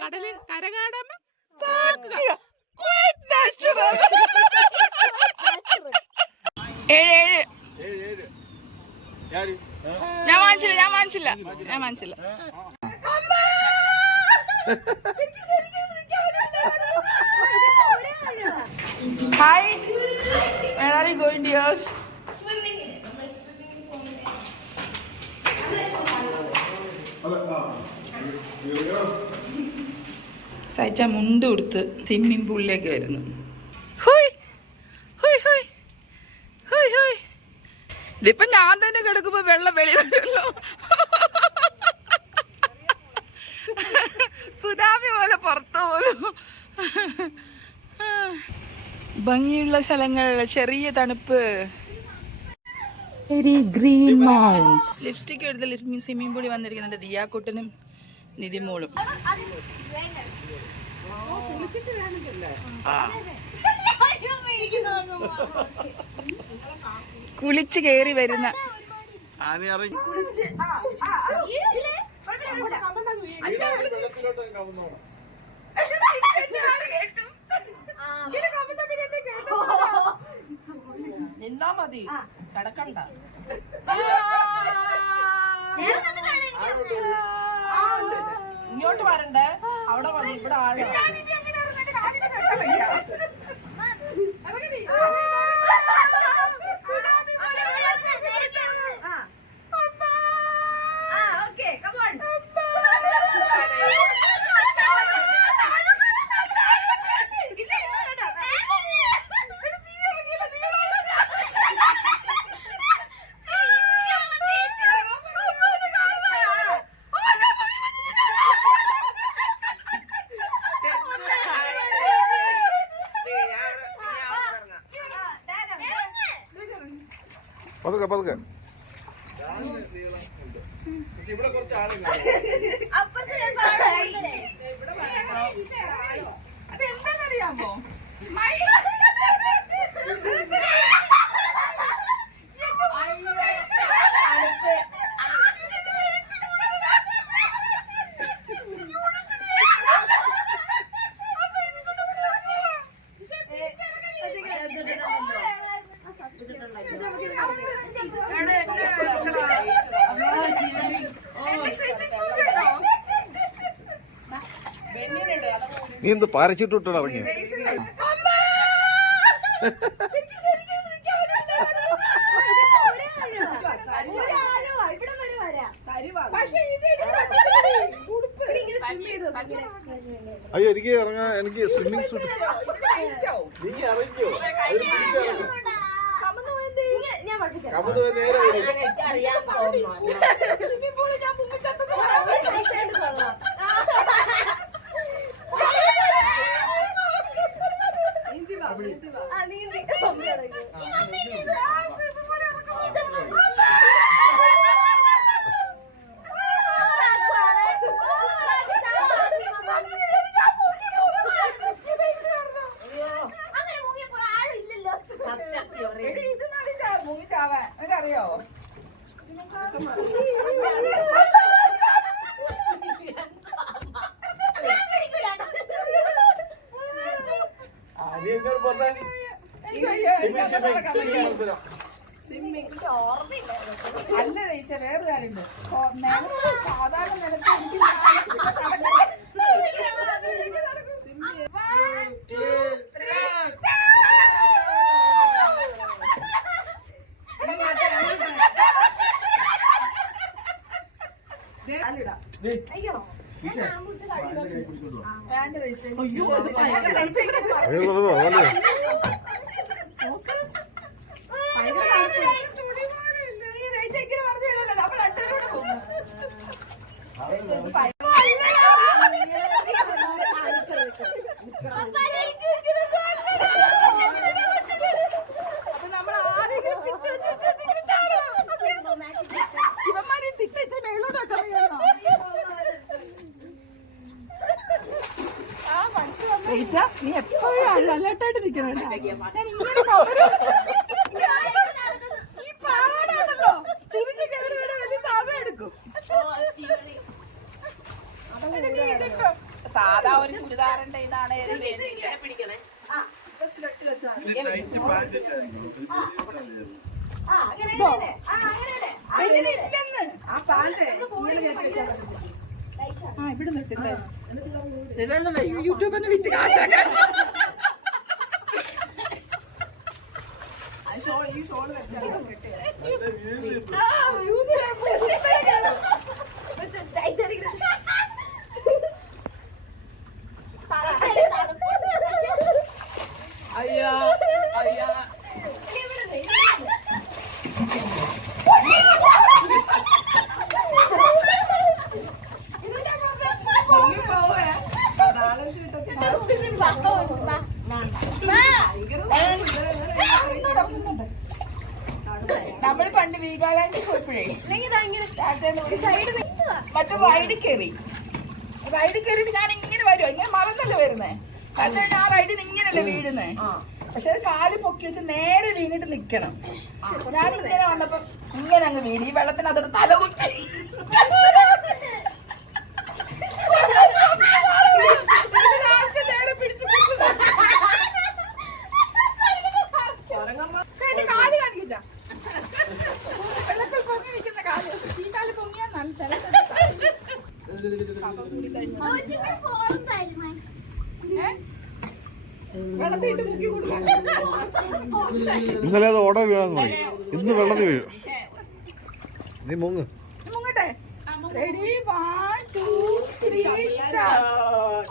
കടലിൽ കരകാടമ്പം ഞാൻ വാങ്ങിച്ചില്ല Hi, where are you going, dears? Swimming in it. I'm swimming in സൈറ്റ മുണ്ട് കൊടുത്ത് സ്വിമ്മിംഗ് പൂളിലേക്ക് വരുന്നു. ഇതിപ്പോ ഞാൻ തന്നെ കിടക്കുമ്പോ വെള്ളം വെളി വരുമല്ലോ. സുനാമി പോലെ പുറത്തു പോലും. ഭംഗിയുള്ള സ്ഥലങ്ങൾ, ചെറിയ തണുപ്പ്. Green mounts. ലിപ്സ്റ്റിക് എടുത്ത് സ്വിമ്മിംഗ് പൂളിൽ വന്നിരിക്കുന്നുണ്ട് ദിയാക്കുട്ടനും നിതിമോളും. കുളിച്ച് കയറി വരുന്ന നിന്നാ മതി, കിടക്കണ്ട. ഇങ്ങോട്ട് വരണ്ടേ, അവിടെ വന്നു. ഇവിടെ ആഴ പതുക്കെ അതെന്താന്നറിയാമോ? നീ എന്ത് പാരച്ചിട്ട് ഇറങ്ങി? അയ്യോ, എനിക്ക് ഇറങ്ങാൻ, എനിക്ക് സ്വിമ്മിങ് സൂട്ട്. നീ ഇറങ്ങിയോ? അറിയോ? അല്ല ജയിച്ച വേറെ കാര്യമുണ്ട്. സാധാരണ നിലത്ത് നീ എപ്പോഴും അലർട്ടായിട്ട് നിൽക്കണം. ഞാൻ ഇങ്ങനെ ഈ പാടാണല്ലോ. ഒരു ചുരിദാറിന്റെ ഇതാണ് പിടിക്കണേ ടൈറ്റ് പാന്റ് ആ പാന്റ് ഇങ്ങനെ കയറ്റി വെച്ചാൽ മതി. യൂട്യൂബിന് വിറ്റ് കാശാക്കാൻ ഈ ഷോൾ വെച്ചാൽ അയ്യാ അയ്യാ ബാലൻസ് കിട്ടത്തില്ല. നമ്മൾ പണ്ട് വീഗാലാൻഡിൽ പോയപ്പോഴേ മറ്റേ റൈഡ് കയറി കയറിയിട്ട് ഞാൻ ഇങ്ങനെ വരുമോ ഇങ്ങനെ മറന്നല്ലേ വരുന്നേ കാരണം ആ റൈഡിൽ ഇങ്ങനല്ലേ വീഴുന്നേ പക്ഷെ അത് കാല് പൊക്കി വെച്ച് നേരെ വീണിട്ട് നിക്കണം ഞാൻ ഇങ്ങനെ വന്നപ്പോ ഇങ്ങനെ അങ്ങ് വീണ് ഈ വെള്ളത്തിനകത്തോട്ട് തല കുത്തി നേരെ പിടിച്ചു കാല് കാണിച്ച വെള്ളത്തിൽ പൊങ്ങി നിൽക്കുന്ന കാല് ഈ കാല് പൊങ്ങിയാ നല്ല വെള്ളത്തിട്ട് മുക്കി കൊടുക്കാം ഇന്നലെ അത് ഓട വീഴാന്ന് തുടങ്ങി ഇന്ന് വെള്ളത്തിൽ വീഴും നീ മുങ്ങ് മുങ്ങട്ടെ റെഡി 1 2 3 സ്റ്റാർട്ട്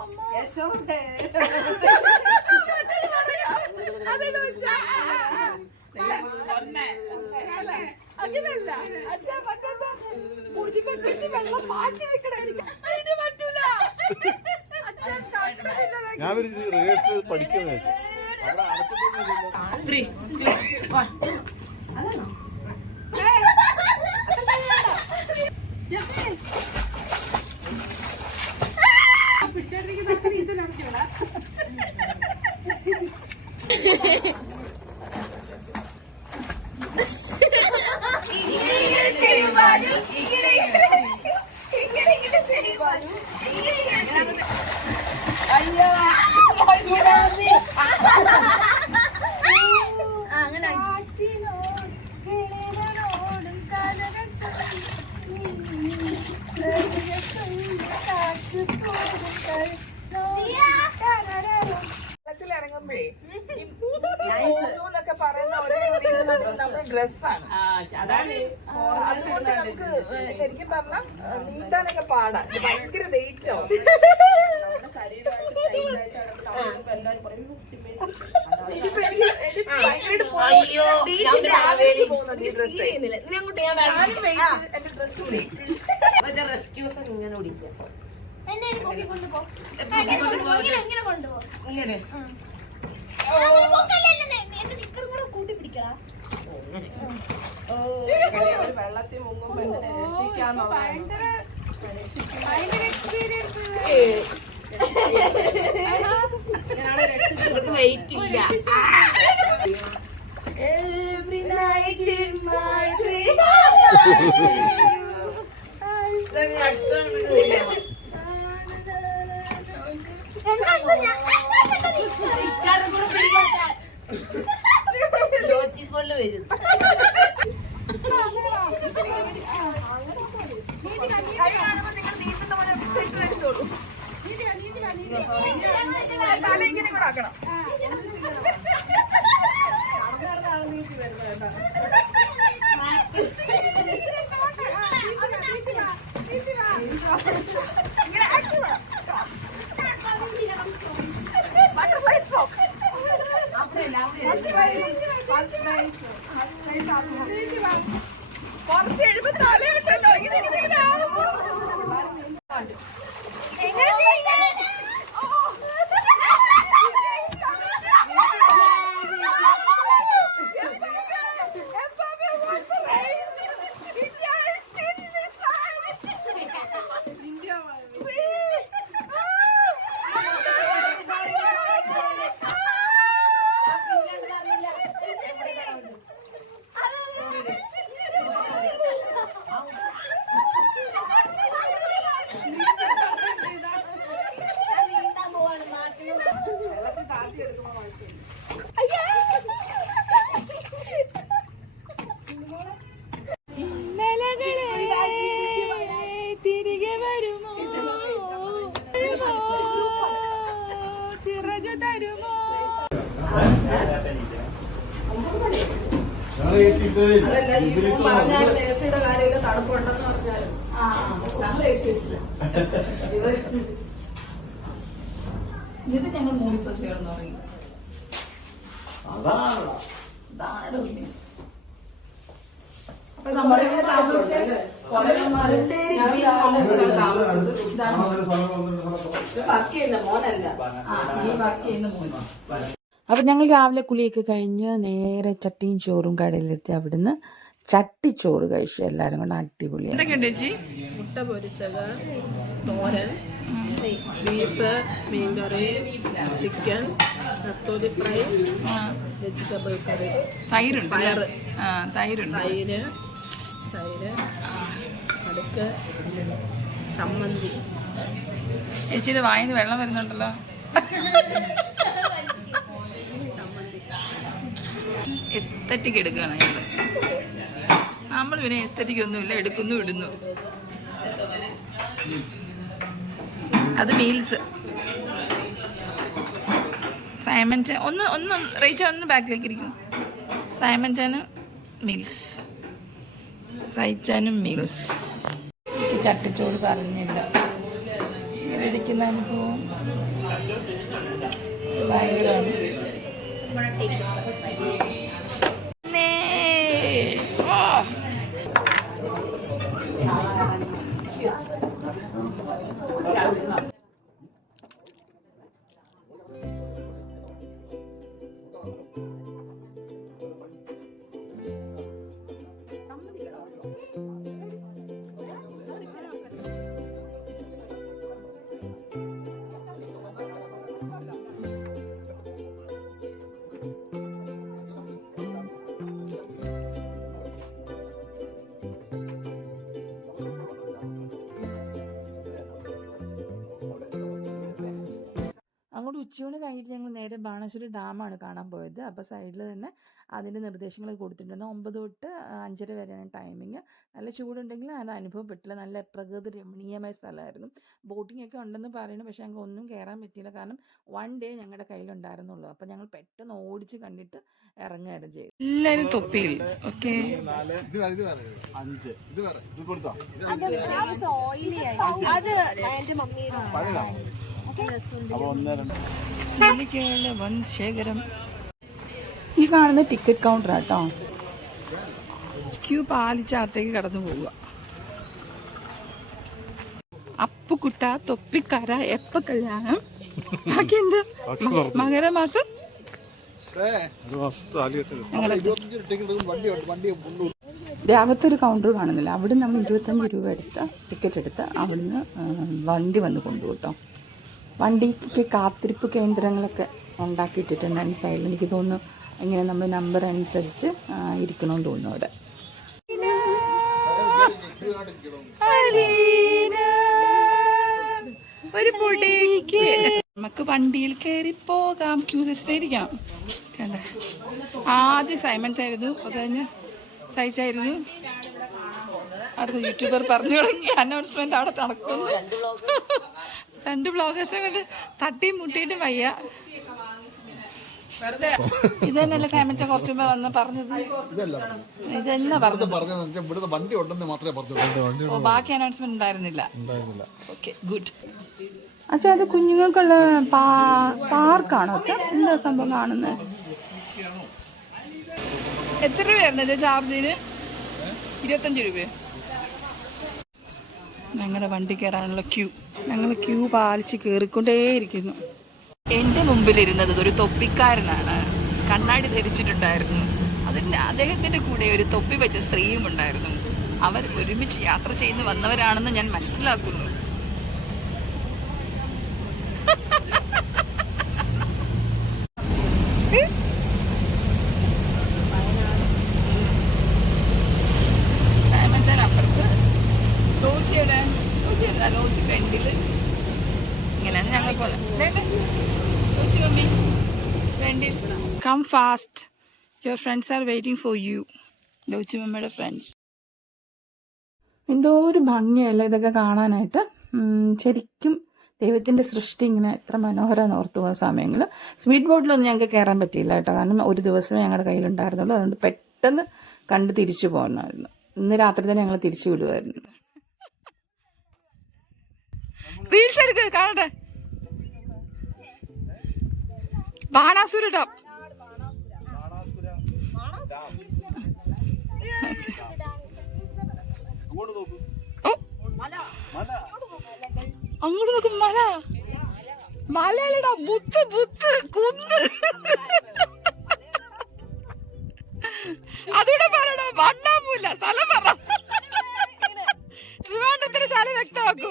അങ്ങനല്ല അച്ഛാ മറ്റൊന്ന് ഒരു ബക്കറ്റ് വെള്ളം മാറ്റി വെക്കണായിരിക്കും അതിന് പറ്റൂല ഞാൻ ഒരു റിഹേഴ്സൽ ചെയ്ത് പഠിക്കാന്ന് വെച്ചു അയ്യോ അങ്ങനെ ഇറങ്ങുമ്പോഴേ എന്നൊക്കെ പറയുന്ന ഒരേ റീസൺ നമ്മുടെ ഡ്രസ്സാണ് അതുകൊണ്ട് നമുക്ക് ശരിക്കും പറഞ്ഞാൽ നീന്താനൊക്കെ പാടാം ഇത് ഭയങ്കര വെയിറ്റോ ഇതിപ്പോ എനിക്ക് ഭയങ്കരമായിട്ട് പോകുന്നുണ്ട് ഈ ഡ്രസ്സ് ഞാനും വെയിറ്റ് എന്റെ ഡ്രസ്സും വെയിറ്റ് റെസ്ക്യൂസർ ഇങ്ങനെ ഓടിക്കുക എന്നെ കൊണ്ടുപോ ഇങ്ങനെ കൊണ്ടുപോ ഇങ്ങനെ എന്റെ നിക്കറും കൂടെ കൂട്ടി പിടിക്കടാ വെള്ളത്തിൽ മുങ്ങുമ്പോ എങ്ങനെ രക്ഷിക്കാന്നുള്ളതാണ്. വെയിറ്റ് ഇല്ല Every night in my dream. ലോച്ചീസ് കൊണ്ട് വരും തല ഇങ്ങനെ കൂടെ ആക്കണം ഇങ്ങനെ ആക്ഷൻ വേണം ബട്ടർഫ്ലൈ സ്ട്രോക്ക് കുറച്ച് എഴുപത് തലയുണ്ടല്ലോ ഇങ്ങനെ അതല്ല ഇപ്പം പറഞ്ഞാലും എസിയുടെ കാര്യമില്ല, തണുപ്പുണ്ടെന്ന് പറഞ്ഞാലും ഞങ്ങൾ ഇത് ഞങ്ങൾ മൂടിപ്പത്തി കിടന്നു തുടങ്ങി. ഇതാണ് ഉണ്ണീസ്. അപ്പൊ നമ്മൾ ഇവിടെ താമസിച്ചത് മരത്തേരി ഗ്രീൻ ഹൗസിലാണ് താമസിച്ചത്. ഇതാണ് വർക്ക് ചെയ്യുന്ന മോനല്ല. ഈ വർക്ക് ചെയ്യുന്ന മോൻ. അപ്പം ഞങ്ങൾ രാവിലെ കുളിയൊക്കെ കഴിഞ്ഞ് നേരെ ചട്ടിയും ചോറും കടയിലെത്തി. അവിടുന്ന് ചട്ടിച്ചോറ് കഴിച്ചു എല്ലാവരും കൂടെ. അടിപൊളിയാണ്. എന്തൊക്കെയുണ്ട് ചേച്ചി? മുട്ട പൊരിച്ചത്, തോരൻ, ബീഫ്, മീൻകറി, ചിക്കൻ, നത്തോലി ഫ്രൈ, വെജിറ്റബിൾ കറി, തൈരുണ്ട്. തൈരുണ്ട്. തൈര്, കടുക്ക്, ചമ്മന്തി. ചേച്ചിയുടെ വായിന്ന് വെള്ളം വരുന്നുണ്ടല്ലോ. എസ്തറ്റിക് എടുക്കുകയാണ് ഞങ്ങള്. നമ്മൾ പിന്നെ എസ്തറ്റിക് ഒന്നുമില്ല, എടുക്കുന്നു ഇടുന്നു. അത് മീൽസ്. സൈമൺ ചാൻ ഒന്ന് റേച്ച ഒന്ന് ബാക്കിലേക്ക് ഇരിക്കും. സൈമൺ ചാന് മീൽസ്, സൈച്ചാനും മീൽസ്. എനിക്ക് ചട്ടിച്ചോറ് പറഞ്ഞില്ല. ഇതിരിക്കുന്ന അനുഭവം ഭയങ്കരമാണ്. അങ്ങോട്ട് ഉച്ചയൂണ് കഴിഞ്ഞിട്ട് ഞങ്ങൾ നേരെ ബാണാസുര ഡാമാണ് കാണാൻ പോയത്. അപ്പോൾ സൈഡിൽ തന്നെ അതിൻ്റെ നിർദ്ദേശങ്ങൾ കൊടുത്തിട്ടുണ്ട്. 9 തൊട്ട് 5:30 വരെയാണ് ടൈമിങ്. നല്ല ചൂടുണ്ടെങ്കിലും അത് അനുഭവപ്പെട്ടില്ല. നല്ല പ്രകൃതി രമണീയമായ സ്ഥലമായിരുന്നു. ബോട്ടിംഗ് ഒക്കെ ഉണ്ടെന്ന് പറയുന്നു, പക്ഷേ ഞങ്ങൾക്ക് ഒന്നും കയറാൻ പറ്റിയില്ല. കാരണം 1 ഡേ ഞങ്ങളുടെ കയ്യിലുണ്ടായിരുന്നുള്ളൂ. അപ്പോൾ ഞങ്ങൾ പെട്ടെന്ന് ഓടിച്ച് കണ്ടിട്ട് ഇറങ്ങുകയായിരുന്നു ചെയ്തു. എല്ലാവരും തൊപ്പിയിൽ. ഓക്കെ, അത് എന്റെ മമ്മിയുടെ ശേഖരം. ഈ കാണുന്ന ടിക്കറ്റ് കൗണ്ടർ ആട്ടോ. ക്യൂ പാലിച്ചകത്തേക്ക് കടന്നു പോവുക. അപ്പുക്കുട്ട, തൊപ്പിക്കര, എപ്പ കല്യാണം, ബാക്കി എന്താ മകരമാസം. അകത്തൊരു കൗണ്ടർ കാണുന്നില്ല. അവിടെ നമ്മൾ 25 രൂപ എടുത്ത ടിക്കറ്റ് എടുത്ത് അവിടുന്ന് വണ്ടി വന്ന് കൊണ്ടുപോട്ടോ. വണ്ടിക്ക് കാത്തിരിപ്പ് കേന്ദ്രങ്ങളൊക്കെ ഉണ്ടാക്കിയിട്ടിട്ടുണ്ട് അതിന് സൈഡിൽ. എനിക്ക് തോന്നുന്നു ഇങ്ങനെ നമ്മൾ നമ്പർ അനുസരിച്ച് ഇരിക്കണമെന്ന് തോന്നുന്നു അവിടെ. ഒരു പൊടിക്ക് നമുക്ക് വണ്ടിയിൽ കയറി പോകാം. ക്യൂ സിസ്റ്റം ഇരിക്കാം. കണ്ട, ആദ്യം സൈമൺസ് ആയിരുന്നു, അത് കഴിഞ്ഞ് സൈച്ചായിരുന്നു. അടുത്ത യൂട്യൂബർ പറഞ്ഞു തുടങ്ങി. അനൗൺസ്മെന്റ് അവിടെ നടക്കുന്നു. 2 ബ്ലോഗേഴ്സിനെ കൊണ്ട് തട്ടിയും മുട്ടിയിട്ടും വയ്യ. ഇത് തന്നെയല്ലേ സൈമൺച്ച കുറച്ചു മുമ്പ് വന്ന് പറഞ്ഞത്? ഇതെന്നാ പറഞ്ഞത്? വണ്ടി ഉണ്ടെന്ന് മാത്രമേ പറഞ്ഞു. ഓ, ബാക്കി അനൗൺസ്മെന്റ് ഉണ്ടായിരുന്നില്ല. Okay, good. അച്ഛാ, അത് കുഞ്ഞുങ്ങൾക്കുള്ള പാർക്കാണോ അച്ഛാ? എന്താ സംഭവം കാണുന്നത്? എത്ര രൂപയായിരുന്നു ചാർജിന്? 25 രൂപ. ഞങ്ങളുടെ വണ്ടി കയറാനുള്ള ക്യൂ. ഞങ്ങൾ ക്യൂ പാലിച്ച് കയറിക്കൊണ്ടേയിരിക്കുന്നു. എൻ്റെ മുമ്പിലിരുന്നത് ഒരു തൊപ്പിക്കാരനാണ്. കണ്ണാടി ധരിച്ചിട്ടുണ്ടായിരുന്നു. അതിൻ്റെ അദ്ദേഹത്തിൻ്റെ കൂടെ ഒരു തൊപ്പി വെച്ച സ്ത്രീയും ഉണ്ടായിരുന്നു. അവർ ഒരുമിച്ച് യാത്ര ചെയ്ത് വന്നവരാണെന്ന് ഞാൻ മനസ്സിലാക്കുന്നു. അപ്പുറത്ത് ലോഡ്ജ് ഫ്രണ്ടില് ഇങ്ങനെയാണ് ഞങ്ങൾ പോകുന്നത്. ഫ്രണ്ടിൽ come fast, your friends are waiting for you. Lodge മമ്മയുടെ ഫ്രണ്ട്സ്. എന്തോ ഒരു ഭംഗിയല്ല ഇതൊക്കെ കാണാനായിട്ട്. ശരിക്കും ദൈവത്തിൻ്റെ സൃഷ്ടി ഇങ്ങനെ എത്ര മനോഹരമെന്ന് ഓർത്തു പോകുന്ന സമയങ്ങൾ. സ്പീഡ് ബോട്ടിലൊന്നും ഞങ്ങൾക്ക് കയറാൻ പറ്റിയില്ല കേട്ടോ. കാരണം ഒരു ദിവസമേ ഞങ്ങളുടെ കയ്യിലുണ്ടായിരുന്നുള്ളൂ. അതുകൊണ്ട് പെട്ടെന്ന് കണ്ട് തിരിച്ചു പോകണമായിരുന്നു. ഇന്ന് രാത്രി തന്നെ ഞങ്ങൾ തിരിച്ചു വിടുമായിരുന്നു. റീൽസ് എടുക്ക കാണട്ടെ. ബാണാസുര ഡാം. ഓ, അങ്ങോട്ട് നോക്കും. മല മലയല്ലടാ, ബുത്ത് ബുത്ത് കുന്ന്. അതൂടെ പറയടാ, വണ്ണാമൂല സ്ഥലം പറ. ട്രിവാൻഡ്രത്തിന്റെ സ്ഥലം വ്യക്തമാക്കൂ.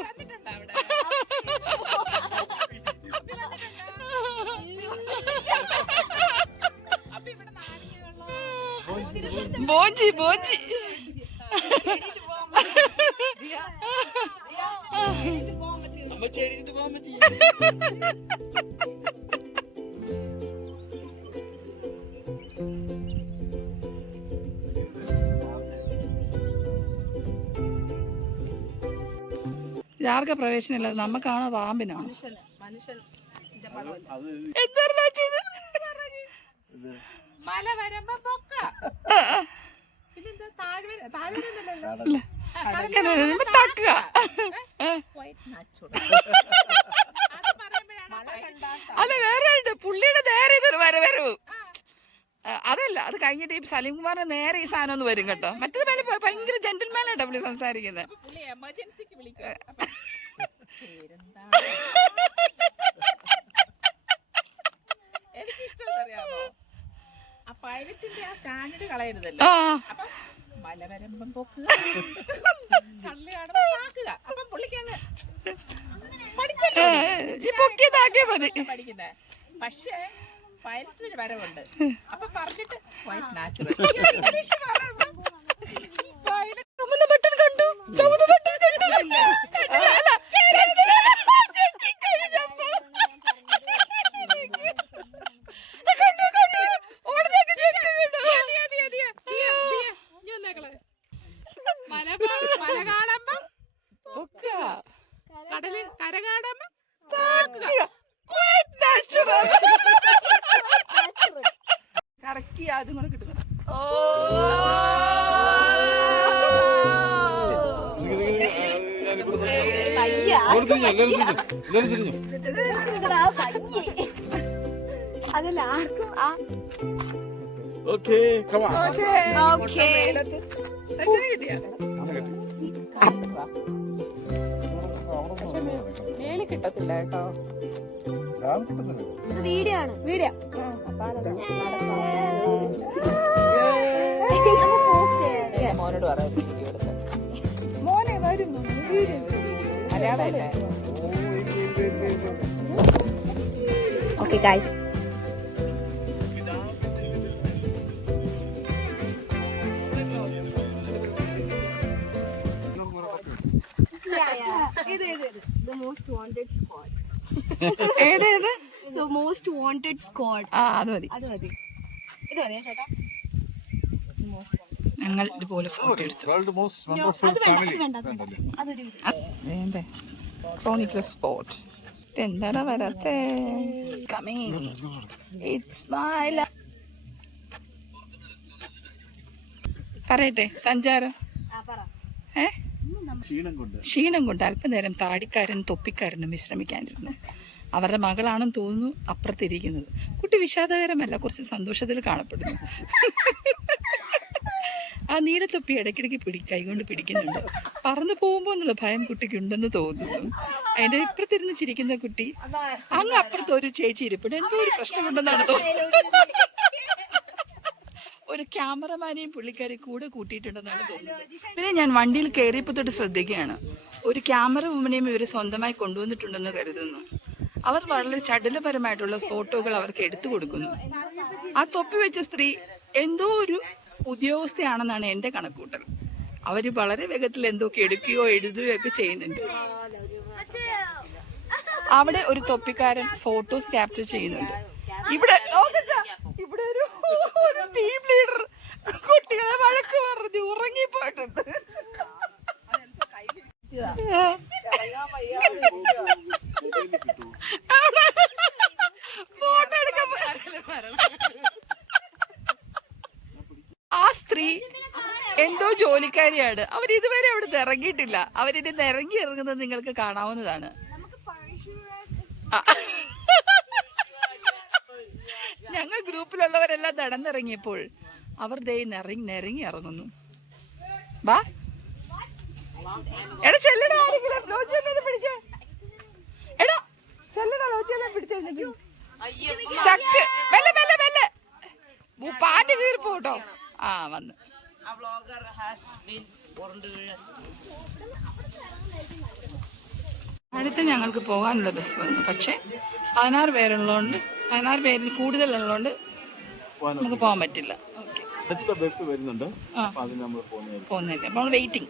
ബോഞ്ചി ബോഞ്ചി. ഇതാർക്കാ പ്രവേശനമില്ല? നമുക്കാണോ പാമ്പിനാണോ? എന്താ ചെയ്ത്? മല വരുമ്പോ പൊക്ക. പിന്നെന്താ താഴ്വരല്ലോ. അല്ല, വേറെ ഉണ്ട്. പുള്ളിയുടെ നേരെ ഇതൊരു വരവരവ്. അതല്ല, അത് കഴിഞ്ഞിട്ട് ഈ സലീംകുമാറിന് നേരെ ഈ സാധനം ഒന്ന് വരും കേട്ടോ. മറ്റേത് ഭയങ്കര ജെന്റിൽമാനായിട്ടാ പുള്ളി സംസാരിക്കുന്നത്. എമർജൻസിക്ക് വിളിക്കുക. എനിക്കിഷ്ടം അറിയാമോ, ആ പൈലറ്റിന്റെ ആ സ്റ്റാൻഡേർഡ് കളയരുതല്ലോ. മല വരുമ്പം പൊക്കുക, കള്ളി കാണുമ്പോ താക്കുക. അപ്പൊ പുള്ളിക്ക് അങ്ങ് പഠിക്കുന്നേ. പക്ഷേ പൈലറ്റിന് വരവുണ്ട്. അപ്പൊ പറഞ്ഞിട്ട് വൈറ്റ് നാച്ചുറൽ. മല കാണുമ്പോ കടലിൽ കര കാണുമ്പോ കറക്കി അതും കൂടെ കിട്ടുന്നു. അതല്ല ആർക്കും ആ മേളിൽ കിട്ടത്തില്ല കേട്ടോ. വീഡിയോ ആണ്. വീഡിയോ മോനോട് പറയാം വീഡിയോ എടുക്കാൻ. മലയാളമല്ലേ? Okay guys, the most wanted squad. ഏതേത്? The most wanted squad. അത് മതി. അത് മതി. ഇത് മതിയോ ചേട്ടാ? ഞങ്ങൾ ഇതുപോലെ ഫോട്ടോ എടുത്തു. വേണ്ടേ? Chronicle spot. എന്താടാ വരാത്തെ? പറയട്ടെ സഞ്ചാരം. ക്ഷീണം കൊണ്ട് അല്പനേരം താടിക്കാരനും തൊപ്പിക്കാരനും വിശ്രമിക്കാനിരുന്നു. അവരുടെ മകളാണെന്ന് തോന്നുന്നു അപ്പുറത്തിരിക്കുന്നത്. കുട്ടി വിഷാദകരമല്ല, കുറച്ച് സന്തോഷത്തിൽ കാണപ്പെടുന്നു. ആ നീലത്തൊപ്പി ഇടയ്ക്കിടയ്ക്ക് കൈകൊണ്ട് പിടിക്കുന്നുണ്ട്. പറന്നു പോകുമ്പോ എന്നുള്ള ഭയം കുട്ടിക്ക് ഉണ്ടെന്ന് തോന്നുന്നു. അതിന്റെ ഇപ്പുറത്തിരുന്ന് ചിരിക്കുന്ന കുട്ടി അങ്ങ് അപ്പുറത്ത് ഒരു ചേച്ചി ഇരിപ്പുണ്ട്. എന്തോ ഒരു പ്രശ്നമുണ്ടെന്നാണ് തോന്നുന്നത്. ഒരു ക്യാമറമാനെയും പുള്ളിക്കാരെ കൂടെ കൂട്ടിയിട്ടുണ്ടെന്നാണ് തോന്നുന്നത്. പിന്നെ ഞാൻ വണ്ടിയിൽ കയറിയപ്പോ തൊട്ട് ശ്രദ്ധിക്കുകയാണ്, ഒരു ക്യാമറ വുമനെയും ഇവർ സ്വന്തമായി കൊണ്ടുവന്നിട്ടുണ്ടെന്ന് കരുതുന്നു. അവർ വളരെ ചടുലപരമായിട്ടുള്ള ഫോട്ടോകൾ അവർക്ക് എടുത്തു കൊടുക്കുന്നു. ആ തൊപ്പി വെച്ച സ്ത്രീ എന്തോ ഒരു ഉദ്യോഗസ്ഥയാണെന്നാണ് എന്റെ കണക്കൂട്ടൽ. അവര് വളരെ വേഗത്തിൽ എന്തൊക്കെ എടുക്കുകയോ എഴുതുകയോ ഒക്കെ ചെയ്യുന്നുണ്ട്. അവിടെ ഒരു തൊപ്പിക്കാരൻ ഫോട്ടോസ് ക്യാപ്ചർ ചെയ്യുന്നുണ്ട്. ഇവിടെ ഇവിടെ ഒരു ടീം ലീഡർ കുട്ടികളെ വഴക്ക് പറഞ്ഞു ഉറങ്ങിപ്പോയിട്ടുണ്ട്. ഫോട്ടോ എടുക്കാൻ ആ എന്തോ ജോലിക്കാരിയാണ്. അവർ ഇതുവരെ അവിടെ നിന്ന് ഇറങ്ങിയിട്ടില്ല. അവരിനി ഇറങ്ങി ഇറങ്ങുന്നത് നിങ്ങൾക്ക് കാണാവുന്നതാണ്. ഞങ്ങൾ ഗ്രൂപ്പിലുള്ളവരെല്ലാം നടന്നിറങ്ങിയപ്പോൾ അവർ ദേ നിരങ്ങി ഇറങ്ങുന്നു. വാ എടാ ചെല്ലടാ, ആരെങ്കിലും ലോജിയെ പിടിച്ചേ. എടാ ചെല്ലടാ, ലോജിയെ പിടിച്ചേ. പാന്റെ കീറി പോട്ടോ. ആ വന്ന് അടുത്ത് ഞങ്ങൾക്ക് പോകാനുള്ള ബസ് വന്നു. പക്ഷെ 16 പേരുള്ളതുകൊണ്ട് 16 പേരിൽ കൂടുതലുള്ളതുകൊണ്ട് നമുക്ക് പോകാൻ പറ്റില്ല. അടുത്ത ബസ് വരുന്നുണ്ട്. പോകുന്നില്ല. അപ്പോൾ വെയിറ്റിംഗ്.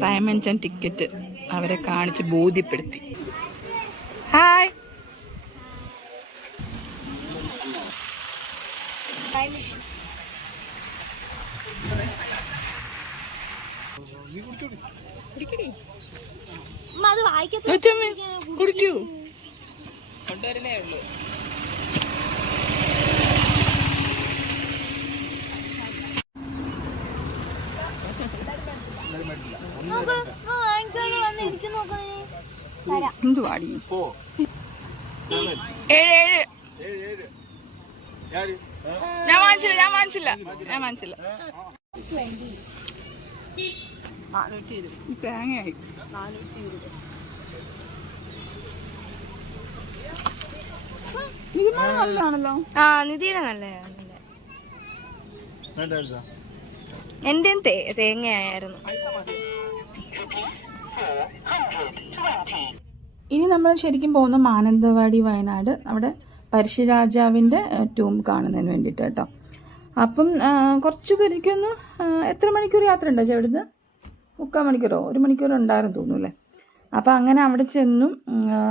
സൈമൺസൺ ടിക്കറ്റ് അവരെ കാണിച്ച് ബോധ്യപ്പെടുത്തി. ഹായ്. അത് വായിക്കത്തു കുടിക്കൂ. കൊണ്ടുവരുന്നേ ഉള്ളൂ. എന്ത് പാടി? 7 ഞാൻ വാങ്ങിച്ചില്ല. തേങ്ങയായി. ഇത് നല്ലതാണല്ലോ. ആ നിധിയുടെ നല്ലതാണ്. എന്റെയും തേങ്ങയായിരുന്നു. ഇനി നമ്മൾ ശരിക്കും പോകുന്ന മാനന്തവാടി വയനാട് അവിടെ പഴശ്ശിരാജാവിൻ്റെ ടൂം കാണുന്നതിന് വേണ്ടിയിട്ട് കേട്ടോ. അപ്പം കുറച്ച് ദൂരക്കൊന്ന് എത്ര മണിക്കൂർ യാത്ര ഉണ്ടോ ഇവിടുന്ന്? 3/4 മണിക്കൂറോ 1 മണിക്കൂറോ ഉണ്ടായിരുന്നു തോന്നുന്നു. അപ്പം അങ്ങനെ അവിടെ ചെന്നു.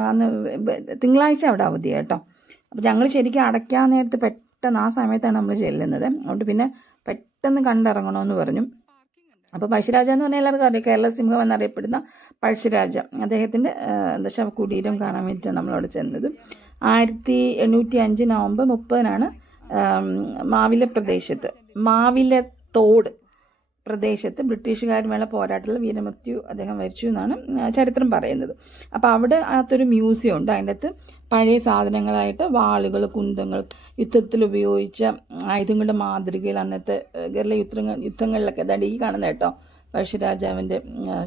അന്ന് തിങ്കളാഴ്ച അവിടെ അവധിയാണ് കേട്ടോ. അപ്പം ഞങ്ങൾ ശരിക്കും അടയ്ക്കാൻ നേരത്ത് പെട്ടെന്ന് ആ സമയത്താണ് നമ്മൾ ചെല്ലുന്നത്. അതുകൊണ്ട് പിന്നെ പെട്ടെന്ന് കണ്ടിറങ്ങണമെന്ന് പറഞ്ഞു. അപ്പോൾ പഴശ്ശിരാജ എന്ന് പറഞ്ഞാൽ എല്ലാവർക്കും അറിയാം, കേരള സിംഹം എന്നറിയപ്പെടുന്ന പഴശ്ശിരാജ. അദ്ദേഹത്തിൻ്റെ ശവകുടീരം കാണാൻ വേണ്ടിയിട്ടാണ് നമ്മളവിടെ ചെന്നത്. 1805 നവംബർ 30-നാണ് മാവിലത്തോട് പ്രദേശത്ത് ബ്രിട്ടീഷുകാരുമായുള്ള പോരാട്ടത്തിൽ വീരമൃത്യു അദ്ദേഹം വരിച്ചു എന്നാണ് ചരിത്രം പറയുന്നത്. അപ്പോൾ അവിടെ അകത്തൊരു മ്യൂസിയം ഉണ്ട്. അതിൻ്റെ അകത്ത് പഴയ സാധനങ്ങളായിട്ട് വാളുകൾ, കുന്തങ്ങൾ, യുദ്ധത്തിൽ ഉപയോഗിച്ച ആയുധങ്ങളുടെ മാതൃകയിൽ അന്നത്തെ കേരള യുദ്ധങ്ങളിലൊക്കെ അതാണ്ട് ഈ കാണുന്ന കേട്ടോ പഴശ്ശിരാജാവിൻ്റെ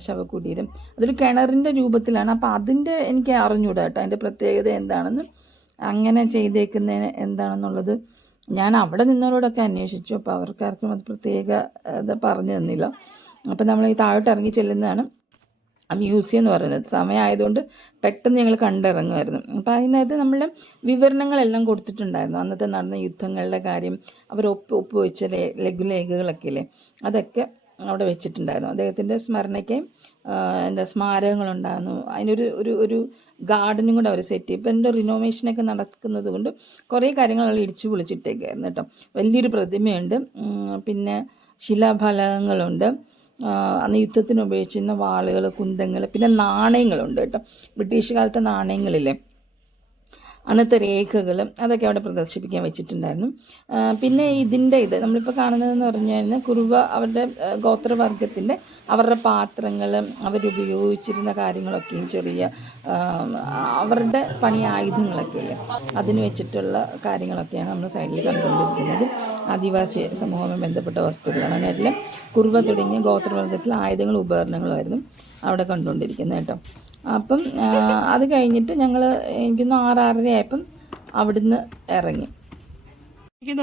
ശവകുടീരം. അതൊരു കിണറിൻ്റെ രൂപത്തിലാണ്. അപ്പോൾ അതിൻ്റെ എനിക്ക് അറിഞ്ഞൂടാ കേട്ടോ അതിൻ്റെ പ്രത്യേകത എന്താണെന്ന്. അങ്ങനെ ചെയ്തേക്കുന്നതിന് എന്താണെന്നുള്ളത് ഞാൻ അവിടെ നിന്നവരോടൊക്കെ അന്വേഷിച്ചു. അപ്പോൾ അവർക്കാർക്കും അത് പ്രത്യേക ഇത് പറഞ്ഞു തന്നില്ല. അപ്പോൾ നമ്മൾ ഈ താഴോട്ട് ഇറങ്ങി ചെല്ലുന്നതാണ് ആ മ്യൂസിയം എന്ന് പറയുന്നത്. സമയമായതുകൊണ്ട് പെട്ടെന്ന് ഞങ്ങൾ കണ്ടിറങ്ങുമായിരുന്നു. അപ്പോൾ അതിനകത്ത് നമ്മളുടെ വിവരണങ്ങളെല്ലാം കൊടുത്തിട്ടുണ്ടായിരുന്നു. അന്നത്തെ നടന്ന യുദ്ധങ്ങളുടെ കാര്യം, അവർ ഒപ്പുവെച്ച ലഘുലേഖകളൊക്കെ ഇല്ലേ, അതൊക്കെ അവിടെ വെച്ചിട്ടുണ്ടായിരുന്നു. അദ്ദേഹത്തിൻ്റെ സ്മരണയ്ക്ക് സ്മാരകങ്ങളുണ്ടായിരുന്നു. അതിനൊരു ഒരു ഗാർഡനും കൂടെ അവർ സെറ്റ് ചെയ്യും. ഇപ്പോൾ എൻ്റെ റിനോവേഷനൊക്കെ നടക്കുന്നത് കൊണ്ട് കുറേ കാര്യങ്ങൾ അവൾ ഇടിച്ചു പൊളിച്ചിട്ടേക്കായിരുന്നു കേട്ടോ. വലിയൊരു പ്രതിമയുണ്ട്, പിന്നെ ശിലാഫലകങ്ങളുണ്ട്, അന്ന് യുദ്ധത്തിന് ഉപയോഗിച്ചിരുന്ന വാളുകൾ, കുന്തങ്ങൾ, പിന്നെ നാണയങ്ങളുണ്ട് കേട്ടോ. ബ്രിട്ടീഷ് കാലത്തെ നാണയങ്ങളില്ലേ, അന്നത്തെ രേഖകൾ അതൊക്കെ അവിടെ പ്രദർശിപ്പിക്കാൻ വെച്ചിട്ടുണ്ടായിരുന്നു. പിന്നെ ഇത് നമ്മളിപ്പോൾ കാണുന്നതെന്ന് പറഞ്ഞു കഴിഞ്ഞാൽ കുറുവ അവരുടെ ഗോത്രവർഗത്തിൻ്റെ അവരുടെ പാത്രങ്ങൾ, അവരുപയോഗിച്ചിരുന്ന കാര്യങ്ങളൊക്കെയും ചെറിയ അവരുടെ പണി ആയുധങ്ങളൊക്കെ ഇല്ലേ, അതിന് വെച്ചിട്ടുള്ള കാര്യങ്ങളൊക്കെയാണ് നമ്മൾ സൈഡിൽ കണ്ടുകൊണ്ടിരിക്കുന്നത്. ആദിവാസി സമൂഹവുമായി ബന്ധപ്പെട്ട വസ്തുക്കൾ, വയനാട്ടിലെ കുറുവ തുടങ്ങിയ ഗോത്രവർഗത്തിലെ ആയുധങ്ങളും ഉപകരണങ്ങളുമായിരുന്നു അവിടെ കണ്ടുകൊണ്ടിരിക്കുന്നത് കേട്ടോ. അപ്പം അത് കഴിഞ്ഞിട്ട് ഞങ്ങൾ എനിക്കൊന്ന് 6-6:30 ആയപ്പം അവിടുന്ന് ഇറങ്ങി.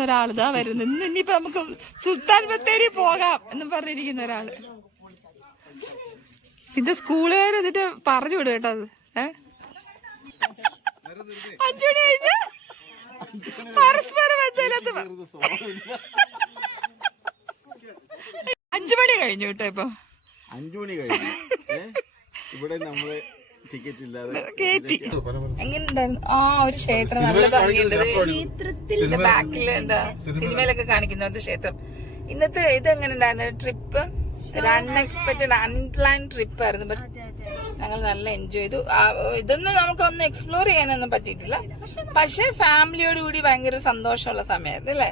ഒരാളിതാ വരുന്നു. ഇനിയിപ്പോ നമുക്ക് സുൽത്താൻ ബത്തേരി പോകാം എന്നും പറഞ്ഞിരിക്കുന്ന ഒരാള്. ഇത് സ്കൂളുകാർ എന്നിട്ട് പറഞ്ഞു വിടും കേട്ടോ. അത് 5 മണി കഴിഞ്ഞ പരസ്പര ബന്ധമില്ലാത്ത 5 മണി കഴിഞ്ഞു കേട്ടോ. ഇപ്പൊ 5 മണി കഴിഞ്ഞു. ഇവിടെ നമ്മള് ടിക്കറ്റ് ഇല്ലാതെ കേറ്റി. എങ്ങനെയുണ്ടായിരുന്നു? ആ ഒരു ക്ഷേത്രം നല്ല ഭംഗിയുണ്ട്. ക്ഷേത്രത്തിന്റെ ബാക്കിലുണ്ട് സിനിമയിലൊക്കെ കാണിക്കുന്ന ക്ഷേത്രം. ഇന്നത്തെ ഇത് എങ്ങനെ ഉണ്ടായിരുന്നു ട്രിപ്പ്? അൺഎക്സ്പെക്ടഡ് അൺപ്ലാൻഡ് ട്രിപ്പ് ആയിരുന്നു. ബട്ട് ഞങ്ങൾ നല്ല എൻജോയ് ചെയ്തു. ഇതൊന്നും നമുക്കൊന്നും എക്സ്പ്ലോർ ചെയ്യാനൊന്നും പറ്റിയിട്ടില്ല. പക്ഷെ ഫാമിലിയോട് കൂടി ഭയങ്കര സന്തോഷമുള്ള സമയമായിരുന്നു അല്ലേ?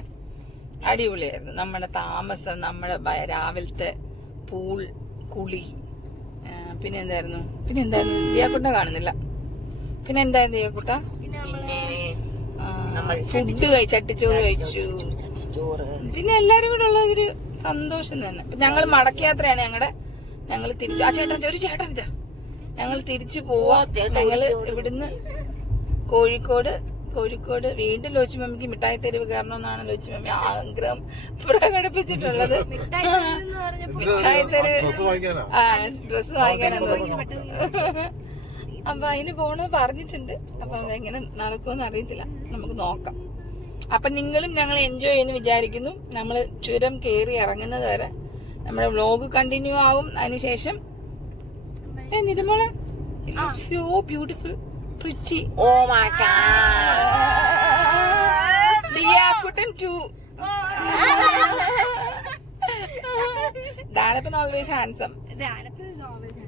അടിപൊളിയായിരുന്നു. നമ്മുടെ താമസം, നമ്മുടെ രാവിലത്തെ പൂൾ കുളി, പിന്നെ എന്തായിരുന്നു ദിയാക്കുട്ട കാണുന്നില്ല. പിന്നെ എന്തായിരുന്നു ദിയാക്കുട്ട? ഫുഡ് ചട്ടിച്ചോറ് കഴിച്ചു. പിന്നെ എല്ലാരും കൂടെ ഉള്ളതൊരു സന്തോഷം തന്നെ. ഞങ്ങൾ മടക്കയാത്രയാണ് ഞങ്ങൾ തിരിച്ചു. ഞങ്ങൾ തിരിച്ചു പോവാ. ഞങ്ങള് ഇവിടുന്ന് കോഴിക്കോട് വീണ്ടും ലോച്ചി മമ്മിക്ക് മിഠായി തെരുവ് കയറണമെന്നാണ് ലോച്ചി മമ്മി ആഗ്രഹം പ്രകടിപ്പിച്ചിട്ടുള്ളത്. മിഠായി തെരുവ് ഡ്രസ് വാങ്ങിക്കാനാണ്. അപ്പൊ അതിന് പോണെന്ന് പറഞ്ഞിട്ടുണ്ട്. അപ്പൊ അതെങ്ങനെ നടക്കുമെന്ന് അറിയത്തില്ല, നമുക്ക് നോക്കാം. അപ്പൊ നിങ്ങളും ഞങ്ങൾ എൻജോയ് ചെയ്യുന്നു വിചാരിക്കുന്നു. നമ്മൾ ചുരം കയറി ഇറങ്ങുന്നത് വരെ നമ്മുടെ വ്ലോഗ് കണ്ടിന്യൂ ആവും. അതിനുശേഷം നിതുമോളെ so beautiful pretty. Oh my god. ദിയാക്കുട്ടൻ 2. Danapan always handsome.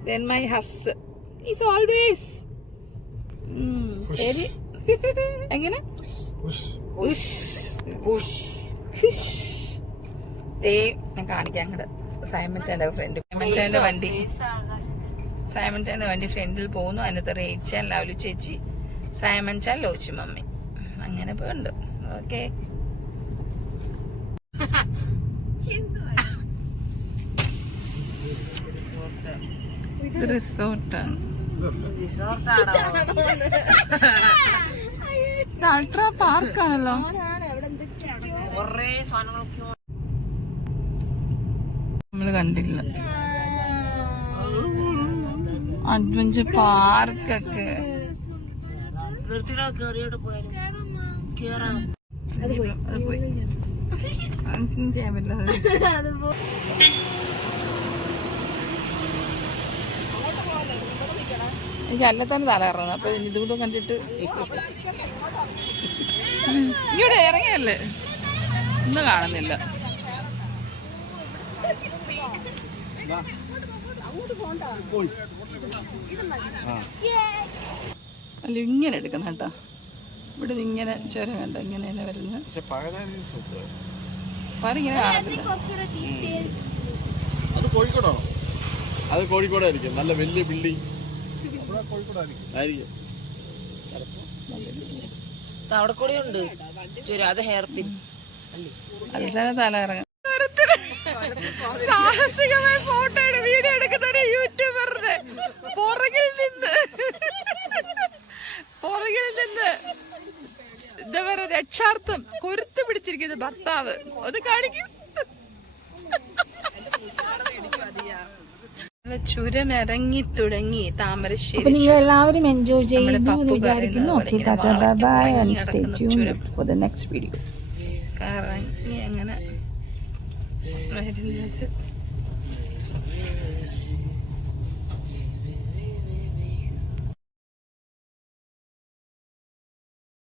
Then my husband is always ശരി. എങ്ങനെ ഞാൻ കാണിക്കാം. അങ്ങോട്ട് സൈമൺ ചാന്റെ ഫ്രണ്ട്, സൈമൺ ചാന്റെ വണ്ടി ഫ്രണ്ടിൽ പോകുന്നു. അതിനകത്ത് റേച്ചാൻ ലവ്ലി ചേച്ചി, സൈമൺ ചാൻ ലോച്ചി മമ്മി, അങ്ങനെ പോണ്ട്. ഓക്കെ, റിസോർട്ടാണ്. അൾട്രാ പാർക്കാണല്ലോ. നമ്മള് കണ്ടില്ല അഡ്വഞ്ചർ പാർക്കൊക്കെ. ചെയ്യാൻ പറ്റില്ല. എനിക്ക് അല്ലത്തന്നെ തല ഇറങ്ങുന്നത്. അപ്പൊ ഇതുകൂടെ കണ്ടിട്ട് ഇവിടെ ഇറങ്ങിയല്ലേ, ഒന്നും കാണുന്നില്ല. അല്ല ഇങ്ങനെ എടുക്കണം കേട്ടോ. ഇവിടെ നിന്ന് ഇങ്ങനെ ചുരം കണ്ടോ, ഇങ്ങനെ തന്നെ വരുന്നത്. ഇങ്ങനെ കാണത്തില്ല. അത് കോഴിക്കോടാണോ? അത് കോഴിക്കോടായിരിക്കും. നല്ല വലിയ ബിൽഡിംഗ് ആയിരിക്കും. അവിടെ കൂടെ ഉണ്ട് അത് ഹെയർ പിൻ. അതിൽ തല ഇറങ്ങും. സാഹസികമായ ഫോട്ടോ വീഡിയോ എടുക്കുന്ന ഒരു യൂട്യൂബറിന്റെ പുറകിൽ നിന്ന് എന്താ പറയുക, രക്ഷാർത്ഥം കൊരുത്ത് പിടിച്ചിരിക്കുന്ന ഭർത്താവ് അത് കാണിക്കും. ചുരം ഇറങ്ങി തുടങ്ങി താമരശ്ശേരി. നിങ്ങൾ എല്ലാവരും എൻജോയ് ചെയ്യുന്നു എന്ന് വിചാരിക്കുന്നു. Okay, Tata, bye bye and stay tuned for the next video. കറങ്ങി അങ്ങനെ വരുന്നത്